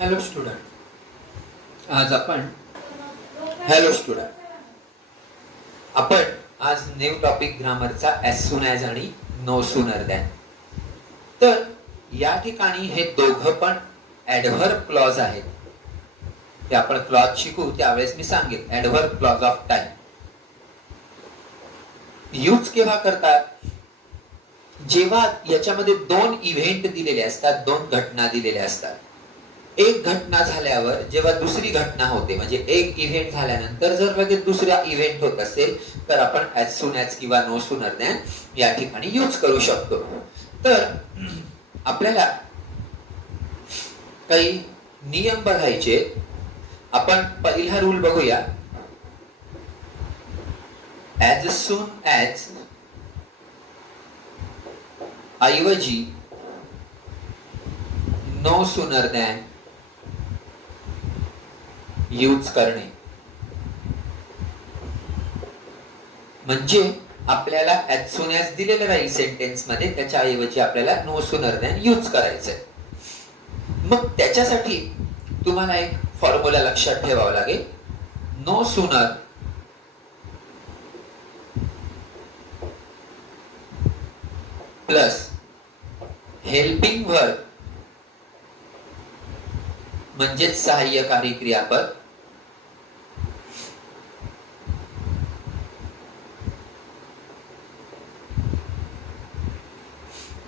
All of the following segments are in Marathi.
हॅलो स्टुडंट आज आपण हॅलो स्टुडंट आपण आज न्यू टॉपिक ग्रामरचा ॲज सून ॲज आणि नो सूनर दॅन. तर या ठिकाणी हे दोघं पण ॲडव्हर्ब क्लॉज आहेत. ते आपण क्लॉज शिकू त्यावेळेस मी सांगेन. Adverb clause of time use केव्हा करतात? जेव्हा याच्यामध्ये दोन इव्हेंट दिलेले असतात, दोन घटना दिलेल्या असतात. एक घटना झाल्यावर जेव्हा दुसरी घटना होते, म्हणजे एक इव्हेंट झाल्यानंतर जर लगेच दुसरा इव्हेंट होत असेल तर आपण ॲज सून ॲज किंवा नो सूनर दॅन या ठिकाणी यूज करू शकतो. तर आपल्याला काही नियम बघायचे. आपण पहिला रूल बघूया. ॲज सून ॲज ऐवजी नो सूनर दॅन यूज करणे. म्हणजे आपल्याला ॲज सून ॲज दिलेलं राहील सेंटेन्स मध्ये, त्याच्या ऐवजी आपल्याला नो सूनर दॅन यूज करायचंय. मग त्याच्यासाठी तुम्हाला एक फॉर्म्युला लक्षात ठेवावा लागेल. No sooner plus helping verb म्हणजेच सहाय्यकारी क्रियापद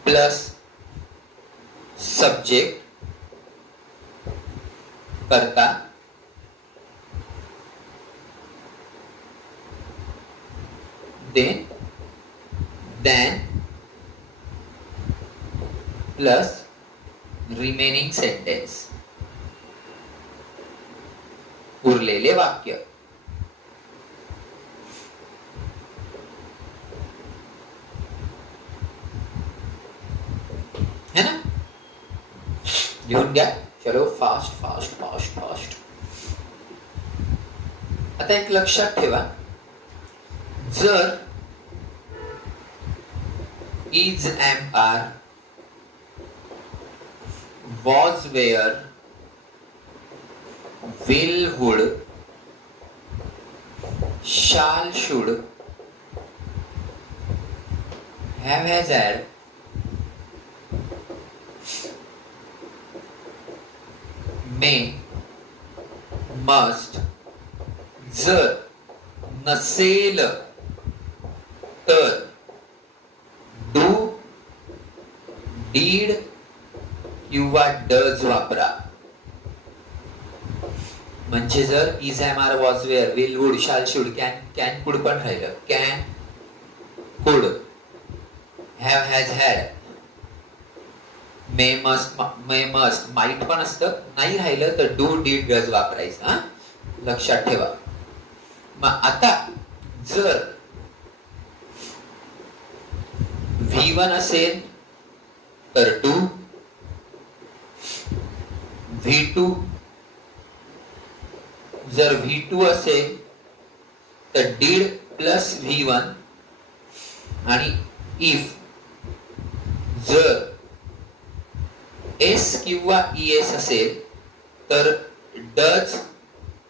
प्लस सब्जेक्ट कर्ता then प्लस रिमेनिंग सेंटेन्स उरलेले वाक्य. है ना? लिहून घ्या. चलो फास्ट फास्ट फास्ट फास्ट. आता एक लक्षात ठेवा. जर is, am, are, was, were, will, would, shall, should, have, has, had, may, must, जर नसेल तर do, did किंवा डज वापरा. म्हणजे जर is, am, are, was, were, will, would, shall, should, can could पण राहिलं. Can, could, have, has, had, may, must, might पण असतं. नाही राहिलं तर डू, डीड, डज वापरायचं. हा लक्षात ठेवा. मग आता जर V1 असेल तर डू, V2 जर V2 असेल तर did प्लस V1 आणि if जर S किंवा ES असेल तर does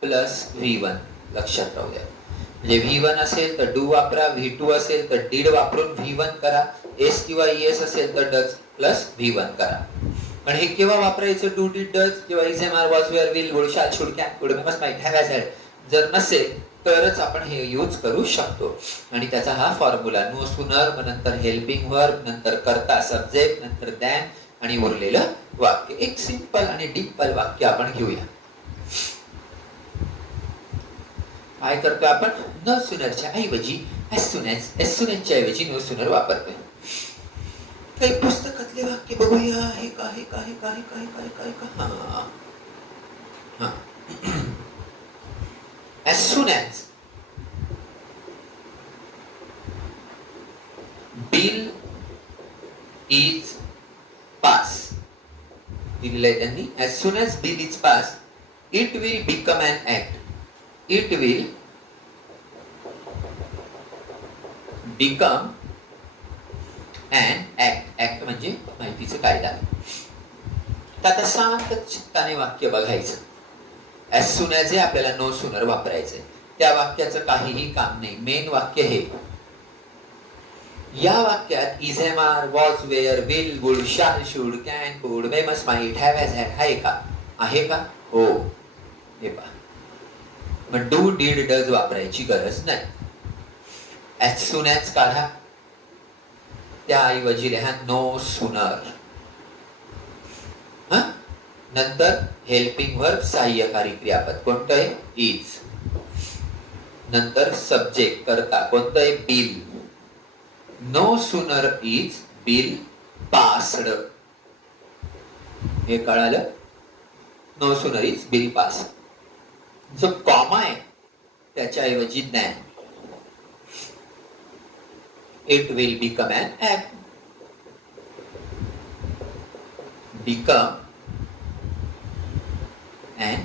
प्लस V1. लक्षात राहू द्या. म्हणजे V1 असेल तर डू वापरा, V2 असेल तर did वापरून V1 करा, S किंवा ES असेल तर does प्लस V1 करा. पण हे केव्हा वापरायचं? डू, डिड, डज किंवा is, am, are, was, were, will, would, shall, should, can, could, must, might, have, has, had जर नसेल तरच आपण हे यूज करू शकतो. आणि त्याचा हा फॉर्म्युला. नो सूनर, नंतर हेल्पिंग वर्ब, नंतर कर्ता सब्जेक्ट, नंतर दॅन आणि उरलेलं वाक्य. एक सिंपल आणि डिंपल वाक्य आपण घेऊया. काय करतोय आपण? न सूनरच्या ऐवजी ॲज सून ॲजच्या ऐवजी नो सूनर वापरतोय. काही पुस्तकातले वाक्य बघूया. हे काय काय काय काय काय काय का as soon as bill is pass दिलेलं आहे त्यांनी. As soon as bill is pass it will become an act. It will become an act. Act म्हणजे माहितीचा कायदा. तर आता शांत चित्ताने वाक्य बघायचं. ॲज सून ॲज आपल्याला नो सूनर वापरायचंय. त्या वाक्याचं काहीही काम नाही. मेन वाक्य हे. या वाक्यात is am are, was, were, will, would, shall, should, can, could, may, must, might, have, has, had आहे का? आहे का? हो. हे पहा. मग डू, डीड, डज वापरायची गरज नाही. ॲज सून ॲज काढा. त्याऐवजी लिहा नो सूनर. नंतर हेल्पिंग वर्ब सहाय्यकारी क्रियापद कोणतं आहे? इज. नंतर सब्जेक्ट कर्ता कोणतं आहे? Bill. No sooner is bill passed. हे कळालं? No sooner is bill passed. जो कॉमा आहे त्याच्याऐवजी than. It will become an act. Become an.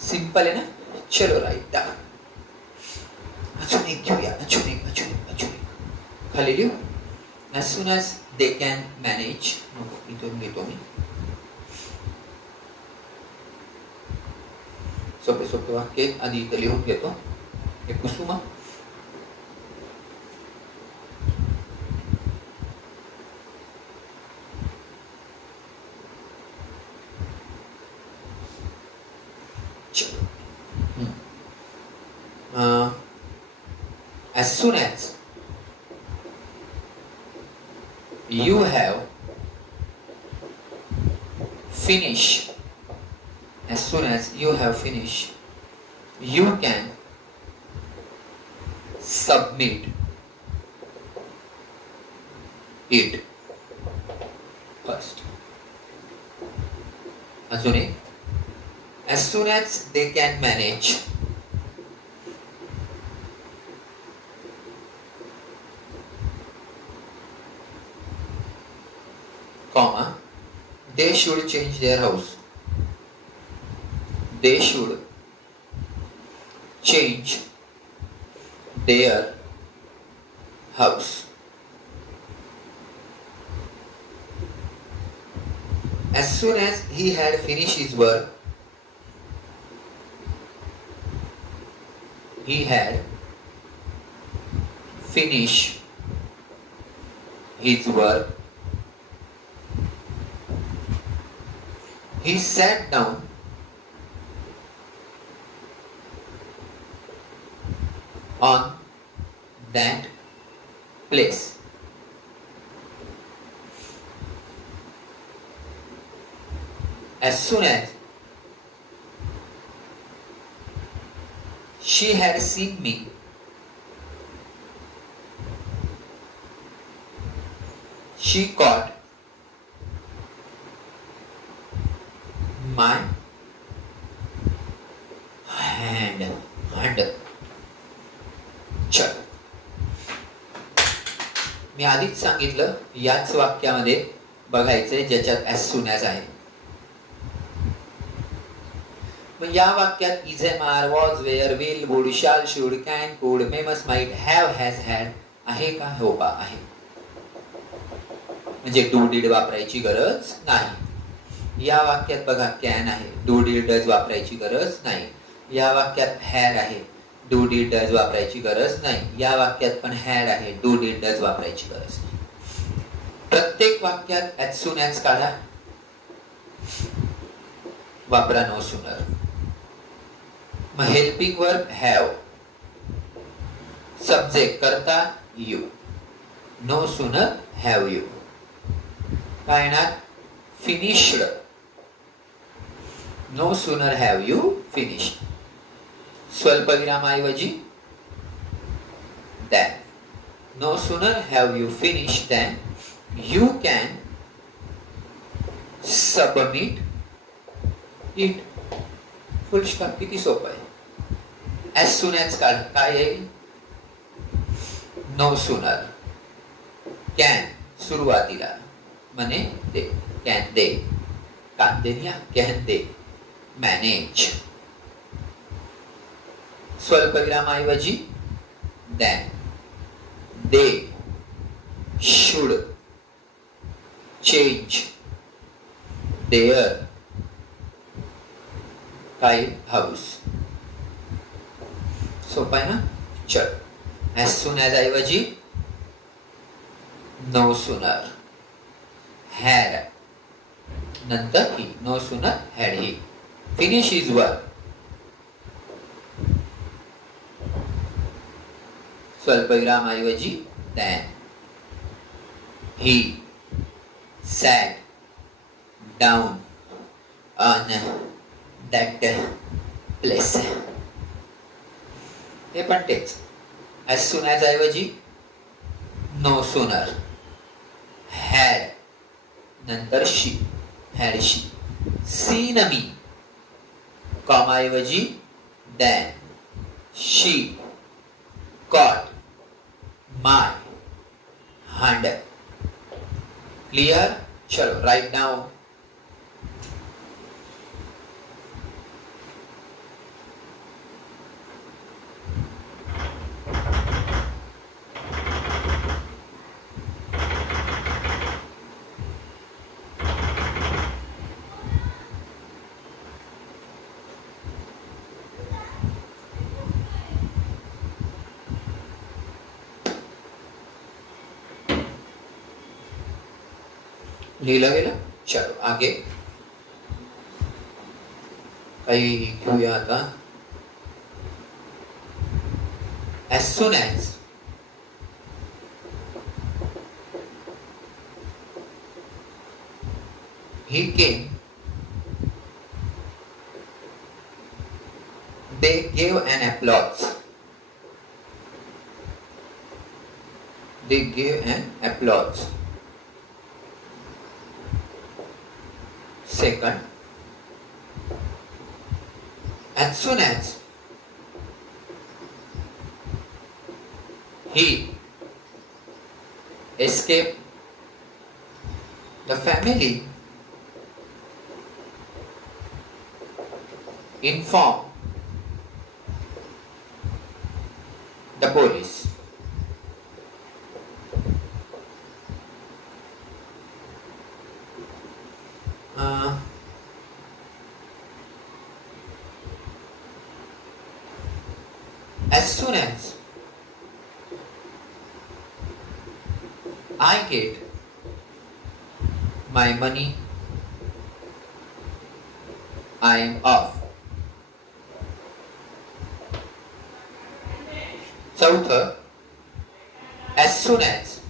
Simple आहे ना? चलो राईट डाउन. अजून एक घेऊया. अजून एक. खाली लिहू. as soon as they can manage. इथून घेतो मी. सोपे सोपे वाक्य आधी इथं लिहून घेतो. हे कुसुमा. as soon as you have finished, as soon as you have finished, you can submit it first. अजून एक. as soon as they can manage, comma, they should change their house. They should change their house. As soon as he had finished his work, he had finished his work, he sat down on that place. As soon as she had seen me, she caught my hand. चल. मी आधीच सांगितलं याच वाक्यामध्ये बघायचंय ज्याच्यात as soon as आहे. मग या वाक्यात is am are, was, were, will, would, shall, should, can, could, may, must, might, have, has, had आहे का? हो का? आहे. म्हणजे डू डीड वापरायची गरज नाही. या वाक्यात बघा कॅन आहे. डू डीड डज वापरायची गरज नाही. या वाक्यात हॅड आहे. डू डीड डज वापरायची गरज नाही. या वाक्यात पण हॅड आहे. डू डीड डज वापरायची गरज नाही. प्रत्येक वाक्यात ॲज सून ॲज काढा. वापरा नो सूनर. मग हेल्पिंग वर्ब हॅव. सब्जेक्ट करता you. No sooner have you. काय येणार? Finished. No sooner have you finished. स्वल्पविरामाऐवजी than. No sooner have you finished than you can submit it. Full stop. किती सोपं आहे. ॲज सून ॲज काढ. काय येईल? No sooner. कॅन सुरुवातीला म्हणे दे. Can they. कांदे घ्या. Can they manage. स्वल्पविरामाऐवजी than. They should change their काइल हाऊस. सोपं आहे ना. चल, as soon as ऐवजी no sooner, had नंतर he, no sooner had he finish his work. स्वल्पविराम ऐवजी then he sat down on that place. हे पण तेच. as soon as ऐवजी no sooner, had नंतर she, had she seen me, comma ऐवजी then she caught my hand. Clear? चलो write down. लिहिलं गेलं. चलो आगे काही घेऊया आता. as soon as he came, they gave an applause. They gave an applause. Second, as soon as he escaped the family, informed the police. As soon as I get my money, I am off. चौथा, as soon as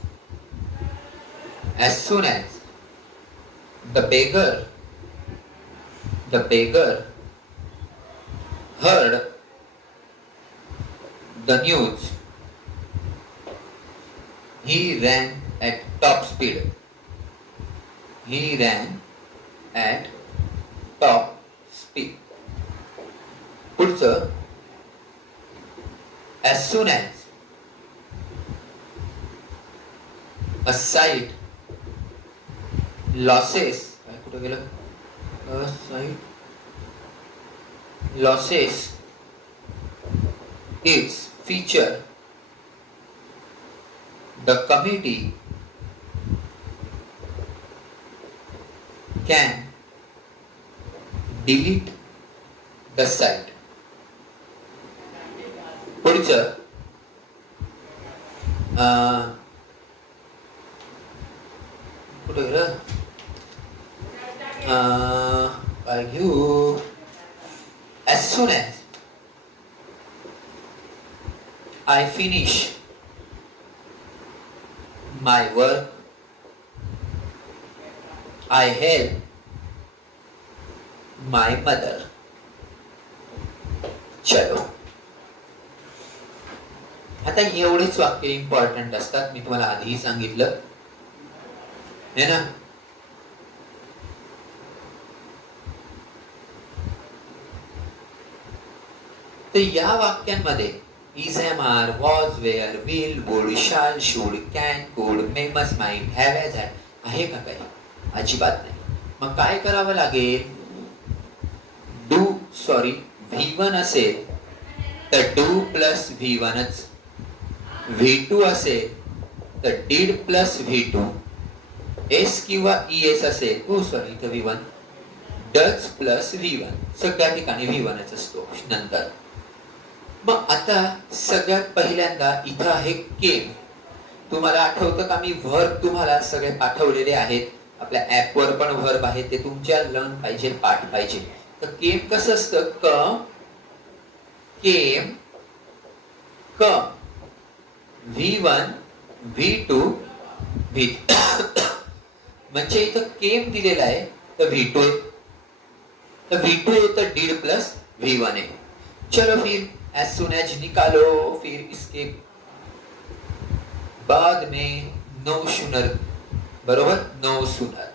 the beggar heard the news, he ran at top speed. He ran at top speed. पुढचं, as soon as a site losses, कुठे गेलं? A site losses its feature, the committee can delete the site. पुढचं, कुठे गेलं? काय घेऊ? As soon as I finish my work, I help my mother. चलो, आता एवढेच वाक्य इम्पॉर्टंट असतात. मी तुम्हाला आधीही सांगितलं है ना. तर या वाक्यांमध्ये is, am, are, was, were, will, would, shall, should, can, could, may, must, might, have, has, had आहे का काही? अजिबात नाही. मग काय करावं लागेल? V1 असेल तर do प्लस V1च, V2 असेल तर did प्लस V2, S किंवा ES असेल, इथं V1, डच प्लस V1, सगळ्या ठिकाणी V1च असतो नंतर. मग आता सगळ्यात पहिल्यांदा इथं आहे केम. तुम्हाला आठवतं का मी व्हर्ब तुम्हाला सगळे पाठवलेले आहेत, आपल्या ऍप वर पण व्हर्ब आहे, ते तुमच्या लर्न पाहिजे, पाठ पाहिजे. तर केम कसं असतं? केम, कम, V1, V2, V3. म्हणजे इथं केम दिलेला आहे तर V2 आहे, तर V2 आहे तर did प्लस V1 आहे. चलो फिर as soon as निकालो, फिर इसके बाद में no sooner, बरोबर, no sooner.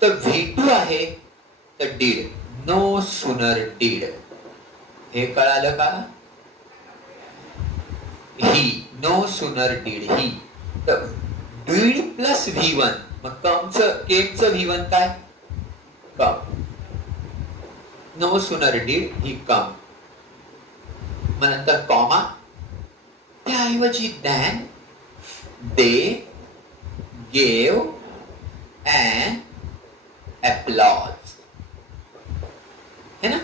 तर V2 आहे तर did, no sooner did. हे कळालं का? ही, no sooner did ही. तर did प्लस V1, मग केमचं V1 काय? Come. No sooner did he come. मग नंतर कॉमा, त्याऐवजी than, they gave and applause, है ना?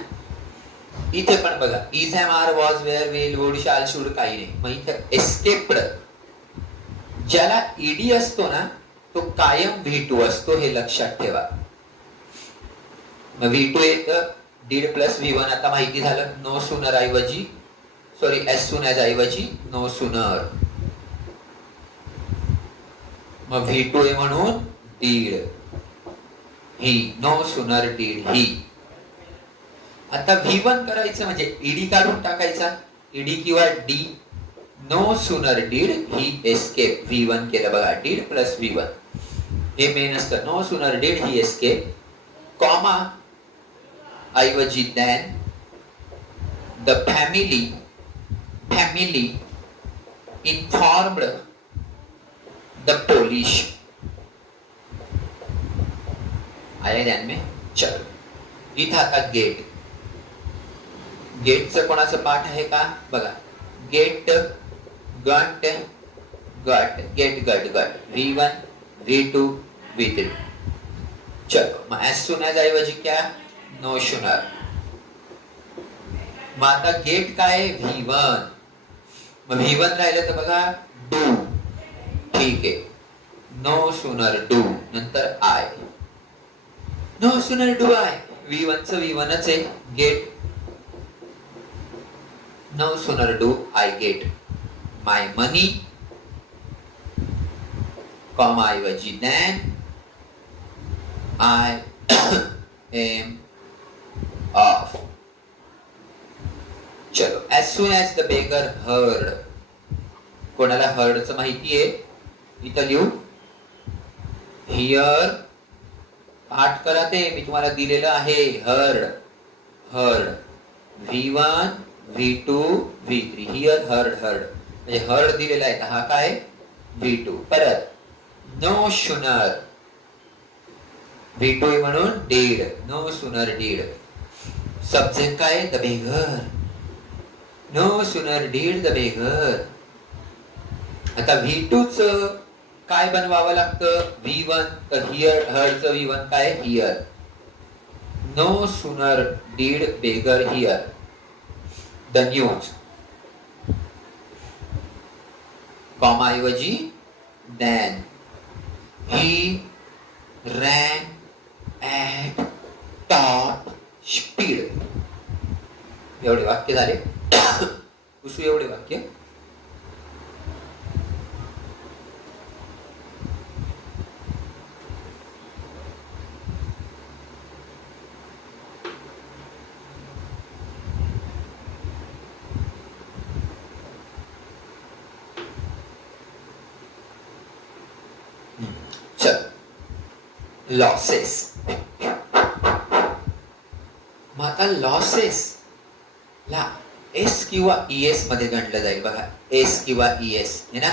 इथे पण बघा, is am are was were will would shall should काही नाही. मग इथे एस्केप्ड, ज्याला ईडी असतो ना तो कायम V2 असतो, हे लक्षात ठेवा. मग V2 येतं did प्लस V1, आता माहिती झालं. नो सुनर ऐवजी, सॉरी एस सून एज ऐवजी नो सुनर. मग V2 आहे म्हणून did he, no sooner did he. आता V1 करायचं म्हणजे ईडी काढून टाकायचा, ईडी किंवा D. No sooner did he escape, V1 केलं बघा, did प्लस V1 हे मेन असतं. No sooner did he escape, comma ऐवजी than, the family informed the police. आया ध्यान में? चलो इथं आता गेट. गेटचं कोणाचं पाठ आहे का? बघा, गेट, गट, गट, गेट, गट, गट, V1, V2, V3. चलो मग as soon as ऐवजी क्या? No sooner. मग आता गेट काय? V1. मग V1 राहिलं तर बघा डू, ठीक आहे. नो सुनर डू, नंतर I. No sooner do I, V1चं V1च आहे, get. No sooner do I get my money, comma ऐवजी दॅन, आय एम ऑफ. चलो as soon as the beggar heard. कोणाला हर्डचं माहिती आहे? इथं लिहू, हिअर, पाठ करा ते मी तुम्हाला दिलेलं आहे. Heard, heard, V1, V2, V3. Here heard, heard म्हणजे हर्ड दिलेला आहे, हा काय? V2. परत नो सुनर, V2 म्हणून did, no sooner did. Subject काय? The beggar. No sooner did the beggar. आता V2च काय बनवावं लागतं? V1, तर हिअर, हर्डचं V1 काय? Hear. No sooner did beggar hear the news, comma ऐवजी than, he ran at top speed. एवढे वाक्य झाले. पुसू एवढे वाक्य. चल, लॉसेस. मग आता लॉसेस ला एस किंवा ईएस मध्ये गणलं जाईल. बघा, एस किंवा ईएस है ना,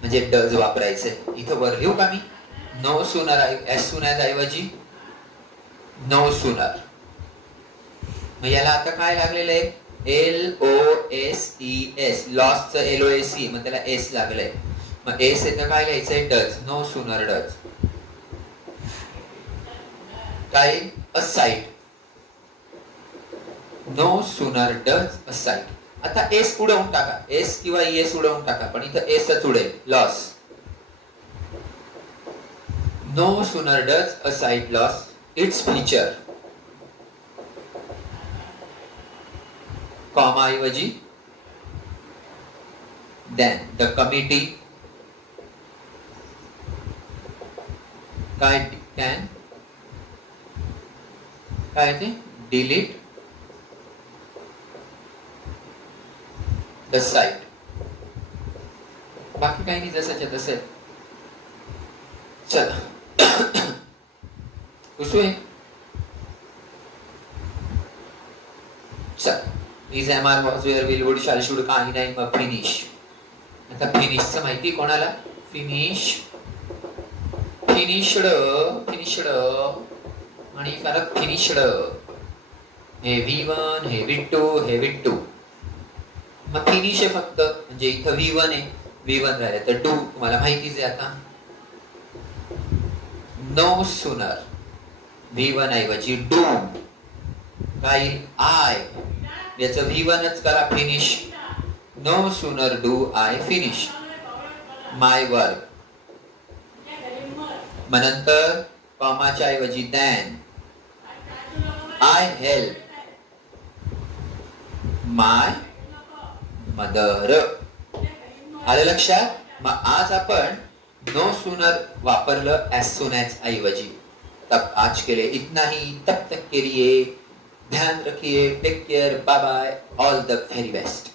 म्हणजे डज वापरायचंय. इथं वर लिहू का मी? नो सुनर, एस सुनर ऐवजी नो सुनर. मग याला आता काय लागलेलं आहे? LOSES, लॉसचं LOSE, मग त्याला एस लागलंय. मग एस येतं काय लिहायचंय? Does, no sooner does. काय? A site, no sooner does a site. आता एस उडवून टाका, एस किंवा एस उडवून टाका, पण इथं एसच उडेल, loss. No sooner does a site loss its feature, comma ऐवजी देन द कमिटी काय कॅन काय ते डिलीट द साइट. बाकी काही नाही, जसंच्या तसे. चला उसवे चल is am are was were will would shall should काही नाही, मग फिनिश. आता फिनिशचं माहिती कोणाला? फिनिश, फिनिश्ड, फिनिश्ड आणि परत फिनिश्ड. हे V1, हे V2, हे V2. मग फिनिश आहे फक्त, म्हणजे इथं V1 आहे, V1 राहिले तर डू तुम्हाला माहितीच आहे. आता नो सूनर V1 ऐवजी डू काय आय, याचं V1च करा finish. No sooner do I finish my work. मग नंतर कॉमाच्या ऐवजी than I help my mother. आलं लक्षात? मग आज आपण नो सूनर वापरलं एज सून एज ऐवजी. तब आज के लिए इतना ही, तब तक के लिए ध्यान रखिए, take care, bye bye, all the very best.